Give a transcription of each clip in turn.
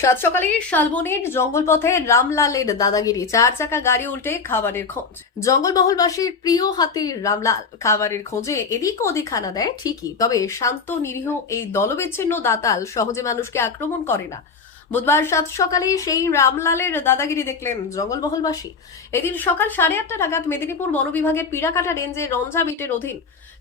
সাত সকালে শালবনের জঙ্গলপথে রামলালের দাদাগিরি, চার চাকা গাড়ি উল্টে খাবারের খোঁজ। জঙ্গলমহলবাসীর প্রিয় হাতির রামলাল, খাবারের খোঁজে এদিক ওদিক খানা দেয় ঠিকই, তবে শান্ত, নিরীহ এই দলবিচ্ছিন্ন দাতাল সহজে মানুষকে আক্রমণ করে না। বুধবার সাত সকালে সেই রামলালের দাদাগিরি দেখলেন জঙ্গলমহলবাসী। এদিন সকাল সাড়ে আটটা নাগাদ মেদিনীপুর বন বিভাগের পিড়াকাটা রেঞ্জের রঞ্জা বিটের অধীন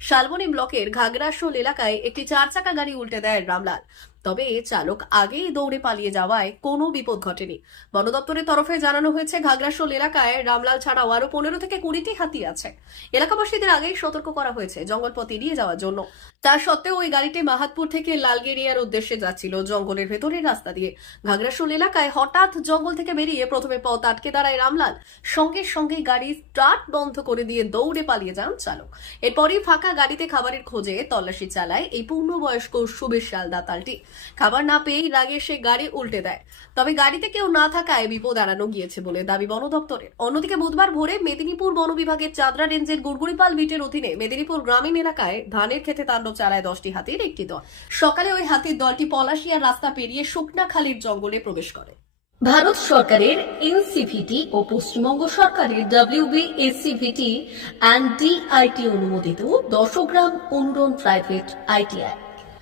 শালবনী ব্লকের ঘাগরাশোল এলাকায় একটি চার চাকা গাড়ি উল্টে দেয় রামলাল। তবে চালক আগেই দৌড়ে পালিয়ে যাওয়ায় কোনো বিপদ ঘটেনি। বন দপ্তরের তরফে জানানো হয়েছে ঘাগরাশোল এলাকায় রামলাল ছাড়াও আরও পনেরো থেকে কুড়িটি হাতি আছে। এলাকাবাসীদের আগেই সতর্ক করা হয়েছে জঙ্গলপথ এড়িয়ে যাওয়ার জন্য। তা সত্ত্বেও ওই গাড়িটি মাহাতপুর থেকে লালগেরিয়ার উদ্দেশ্যে যাচ্ছিল জঙ্গলের ভেতরের রাস্তা দিয়ে। ঘাগরাশোল এলাকায় হঠাৎ জঙ্গল থেকে বেরিয়ে প্রথমে পথ আটকে দাঁড়ায় রামলাল। সঙ্গে সঙ্গে গাড়ি স্টার্ট বন্ধ করে দিয়ে দৌড়ে পালিয়ে যান চালক। এরপরই ফাঁকা গাড়িতে খাবারের খোঁজে তল্লাশি চালায় এই পূর্ণবয়স্ক সুবিশাল দাতালটি। খাবার না পেয়েই রাগে সে গাড়ি উল্টে দেয়। তবে গাড়িতে কেউ না থাকায় বিপদ এড়ানো গিয়েছে বলে দাবি বন দপ্তরের অন্যদিকে বুধবার ভোরে মেদিনীপুর বন বিভাগের চাঁদরা রেঞ্জের গুড়গুড়িপাল বিটের অধীনে মেদিনীপুর গ্রামীণ এলাকায় ধানের খেতে তাণ্ডব চালায় দশটি হাতির একটি দল। সকালে ওই হাতির দলটি পলাশিয়ার রাস্তা পেরিয়ে শুকনাখালির জঙ্গলে প্রবেশ করে। ভারত সরকারের এনসিভিটি ও পশ্চিমবঙ্গ সরকারের ডাব্লিউবি এসসিভিটি অ্যান্ড ডিআইটি অনুমোদিত দশগ্রাম অনুরণ প্রাইভেট আইটিআই